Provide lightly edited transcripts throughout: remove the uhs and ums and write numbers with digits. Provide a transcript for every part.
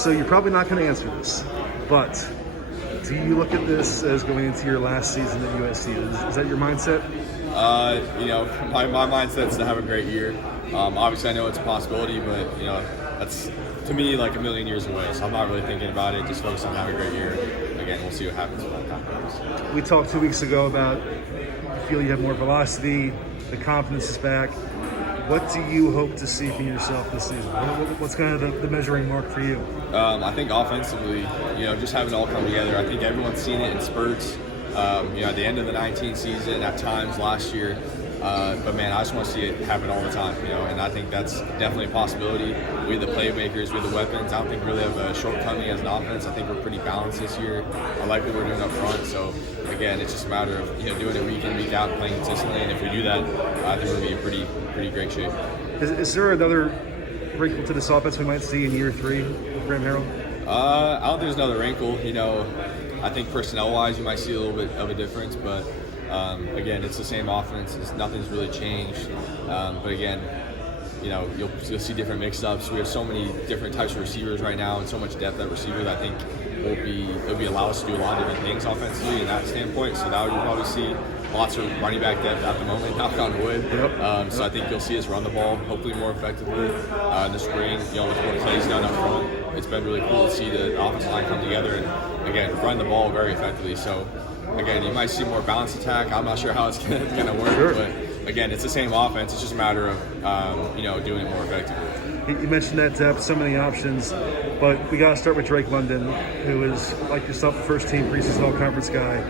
So you're probably not going to answer this, but do you look at this as going into your last season at USC? Is that your mindset? My mindset's to have a great year. Obviously, I know it's a possibility, but that's to me like a million years away. So I'm not really thinking about it. Just focus on having a great year. Again, we'll see what happens when that time comes. We talked 2 weeks ago about you feel you have more velocity, the confidence is back. What do you hope to see from yourself this season? What's kind of the measuring mark for you? I think offensively, just having it all come together. I think everyone's seen it in spurts. At the end of the 19 season, at times last year. But man, I just want to see it happen all the time, and I think that's definitely a possibility. We have the playmakers, we have the weapons. I don't think we really have a shortcoming as an offense. I think we're pretty balanced this year. I like what we're doing up front. So again, it's just a matter of doing it week in, week out, playing consistently. And if we do that, I think we're going to be in pretty great shape. Is there another wrinkle to this offense we might see in year 3 with Graham Harrell? I don't think there's another wrinkle. I think personnel-wise, you might see a little bit of a difference, but again, it's the same offense. Nothing's really changed. But again, you'll see different mix-ups. We have so many different types of receivers right now and so much depth at receivers. I think it'll be allow us to do a lot of different things offensively in that standpoint. So now you'll probably see lots of running back depth at the moment, knock on wood. Yep. So I think you'll see us run the ball hopefully more effectively in the spring. With more plays done up front, it's been really cool to see the offensive line come together and again run the ball very effectively. So again, you might see more balanced attack. I'm not sure how it's going to work, Sure. But again, it's the same offense. It's just a matter of doing it more effectively. You mentioned that depth, so many options, but we got to start with Drake London, who is, like yourself, a first-team preseason all-conference guy.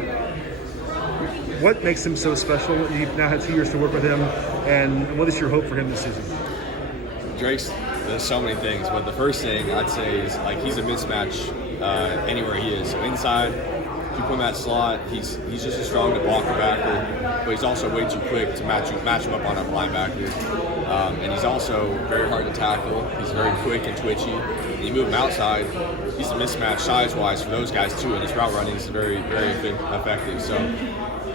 What makes him so special? You've now had 2 years to work with him, and what is your hope for him this season? There's so many things, but the first thing I'd say is he's a mismatch anywhere he is. So inside, if you put him at slot, he's just as strong to block a backer, but he's also way too quick to match him up on a linebacker. And he's also very hard to tackle. He's very quick and twitchy. And you move him outside, he's a mismatch size-wise for those guys too, and his route running is very, very effective. So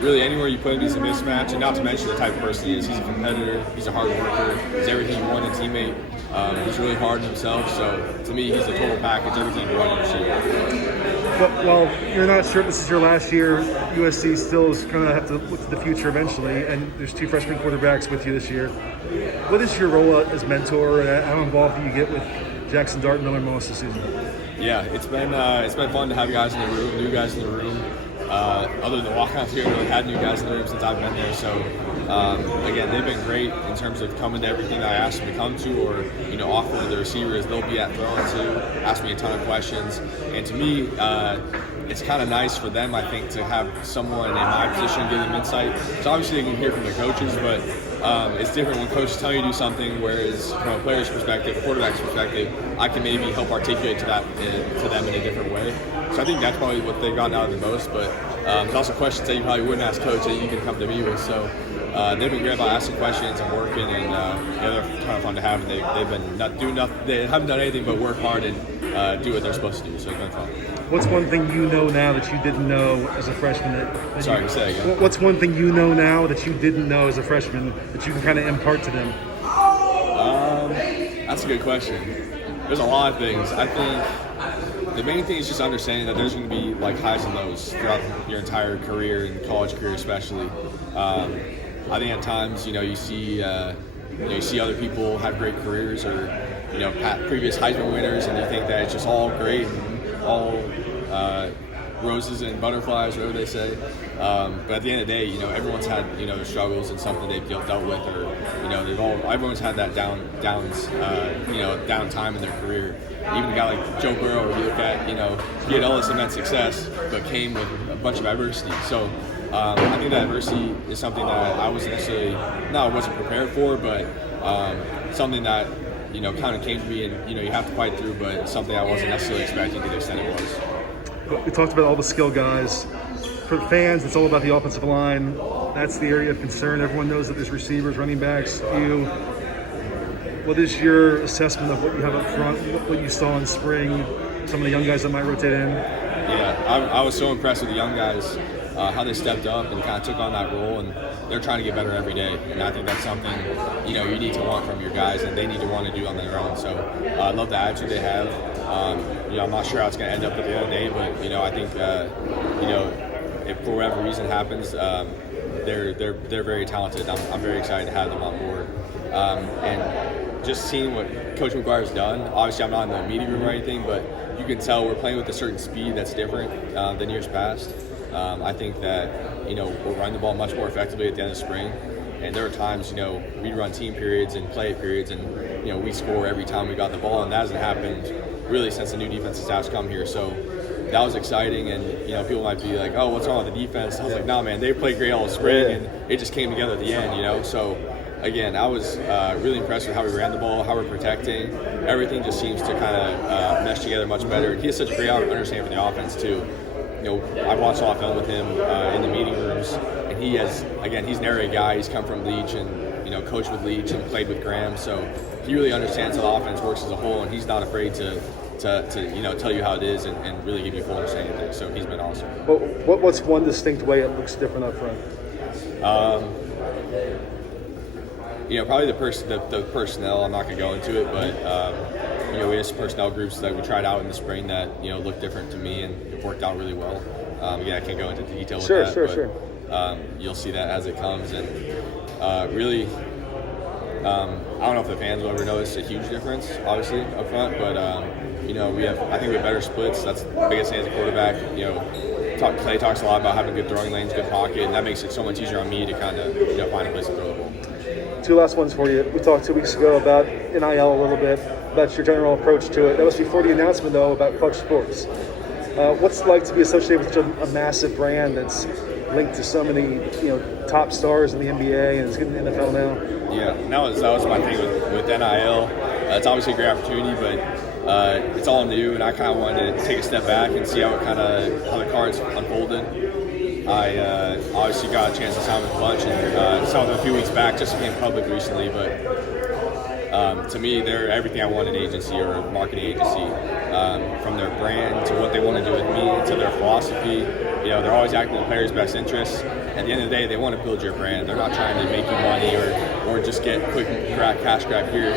really anywhere you put him, he's a mismatch, and not to mention the type of person he is. He's a competitor, he's a hard worker, he's everything you want in a teammate. He's really hard on himself, so to me, he's a total package, everything you want in a receiver. Well, you're not sure if this is your last year. USC still is going to have to look to the future eventually, and there's 2 freshman quarterbacks with you this year. What is your role as mentor, and how involved do you get with Jackson Dart and Miller most this season? Yeah, it's been fun to have guys in the room, new guys in the room. Other than walk-ons here, really had new guys in the room since I've been there. So again, they've been great in terms of coming to everything that I asked them to come to, or offer to the receivers. They'll be at throwing to, ask me a ton of questions, and to me, it's kind of nice for them, I think, to have someone in my position give them insight. So obviously they can hear from their coaches, but it's different when coaches tell you to do something, whereas from a player's perspective, a quarterback's perspective, I can maybe help articulate to them in a different way. So I think that's probably what they've gotten out of the most, but there's also questions that you probably wouldn't ask coach that you can come to me with. So they've been great about asking questions and working, and they're kind of fun to have. And they've been not doing nothing. They haven't done anything but work hard and do what they're supposed to do. So it's been fun. What's one thing you know now that you didn't know as a freshman? Say again. What's one thing you know now that you didn't know as a freshman that you can kind of impart to them? That's a good question. There's a lot of things. I think the main thing is just understanding that there's going to be highs and lows throughout your entire career and college career especially. I think at times you see other people have great careers, or previous Heisman winners, and you think that it's just all great and all roses and butterflies, whatever they say. But at the end of the day, everyone's had their struggles and something they've dealt with, or everyone's had that down time in their career. Even a guy like Joe Burrow, you look at, he had all this immense success, but came with a bunch of adversity. So I think that adversity is something that I wasn't prepared for, but something that kind of came to me, and you have to fight through, but something I wasn't necessarily expecting to the extent it was. We talked about all the skill guys. For fans, it's all about the offensive line. That's the area of concern. Everyone knows that there's receivers, running backs, you. What is your assessment of what you have up front, what you saw in spring, some of the young guys that might rotate in? Yeah, I was so impressed with the young guys. how they stepped up and kind of took on that role, and they're trying to get better every day. And I think that's something, you need to want from your guys, and they need to want to do on their own. So I love the attitude they have. I'm not sure how it's going to end up at the end of the day, but I think if for whatever reason happens, they're very talented. I'm very excited to have them on board, and just seeing what Coach McGuire's done. Obviously, I'm not in the meeting room or anything, but you can tell we're playing with a certain speed that's different than years past. I think that we're running the ball much more effectively at the end of spring, and there are times we run team periods and play periods, and we score every time we got the ball, and that hasn't happened really since the new defensive staff's come here. So that was exciting, and people might be like, "Oh, what's wrong with the defense?" I was like, "No, man, they played great all spring, and it just came together at the end." So again, I was really impressed with how we ran the ball, how we're protecting. Everything just seems to kind of mesh together much better. And he has such a great understanding for the offense too. I've watched a lot of film with him in the meeting rooms, and he's an area guy. He's come from Leach and coached with Leach and played with Graham, so he really understands how the offense works as a whole, and he's not afraid to tell you how it is and really give you full understanding of things. So he's been awesome. Well, what's one distinct way it looks different up front? Probably the personnel. I'm not going to go into it, but we have some personnel groups that we tried out in the spring that looked different to me, and it worked out really well. I can't go into the detail with that. Sure. You'll see that as it comes, and really, I don't know if the fans will ever notice a huge difference, obviously up front, but I think we have better splits. That's the biggest thing as a quarterback. Clay talks a lot about having good throwing lanes, good pocket, and that makes it so much easier on me to kind of find a place to throw the ball. Two last ones for you. We talked 2 weeks ago about NIL a little bit, about your general approach to it. That was before the announcement, though, about Clutch Sports. What's it like to be associated with such a massive brand that's linked to so many top stars in the NBA and is getting in the NFL now? Yeah, that was my thing with NIL. It's obviously a great opportunity, but it's all new, and I kind of wanted to take a step back and see how the cards unfolded. I obviously got a chance to sign with Clutch, and saw them a few weeks back, just became public recently, but to me, they're everything I want in an agency or a marketing agency, from their brand to what they want to do with me to their philosophy. They're always acting in the players' best interests. At the end of the day, they want to build your brand. They're not trying to make you money or just get quick cash grab here.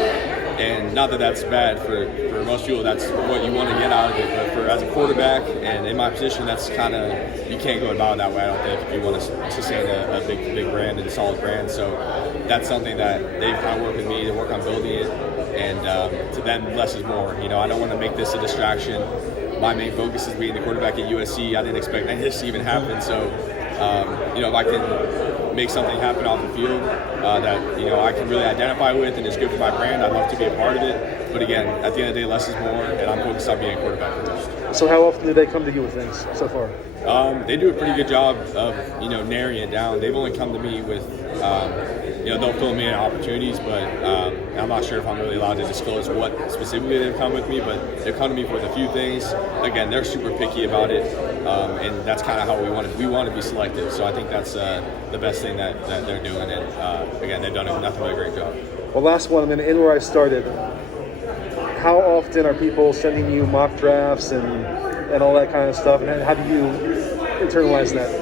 And not that that's bad for most people, that's what you want to get out of it. But as a quarterback and in my position, that's kind of, you can't go about it that way, I don't think, if you want to sustain a big brand and a solid brand. So that's something that they've kind of worked with me to work on building it. And to them, less is more. I don't want to make this a distraction. My main focus is being the quarterback at USC. I didn't expect this to even happen. So, if I can make something happen off the field that I can really identify with and is good for my brand, I'd love to be a part of it. But again, at the end of the day, less is more, and I'm focused on being a quarterback first. So how often do they come to you with things so far? They do a pretty good job of narrowing it down. They've only come to me with they'll fill me in opportunities, but I'm not sure if I'm really allowed to disclose what specifically they've come with me, but they've come to me with a few things. Again, they're super picky about it, and that's kind of how we want to be selective. So I think that's the best thing that they're doing, and again, they've done nothing but a great job. Well, last one, I'm going to end where I started. How often are people sending you mock drafts and all that kind of stuff, and how do you internalize that?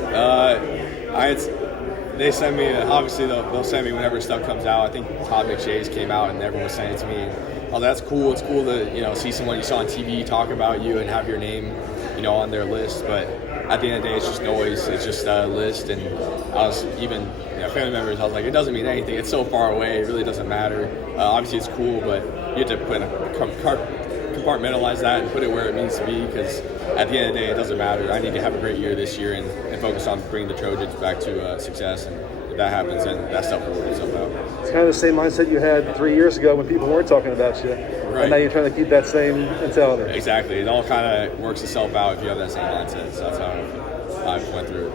They send me, obviously they'll send me whenever stuff comes out. I think Todd McShay's came out and everyone was sending it to me. Oh, that's cool. It's cool to see someone you saw on TV talk about you and have your name on their list. But at the end of the day, it's just noise. It's just a list. And I was even family members, I was like, it doesn't mean anything. It's so far away. It really doesn't matter. Obviously it's cool, but you have to compartmentalize that and put it where it needs to be, because at the end of the day, it doesn't matter. I need to have a great year this year and focus on bringing the Trojans back to success. And if that happens, then that stuff will work itself out. It's kind of the same mindset you had 3 years ago when people weren't talking about you. Right. And now you're trying to keep that same mentality. Exactly. It all kind of works itself out if you have that same mindset. So that's how I went through it.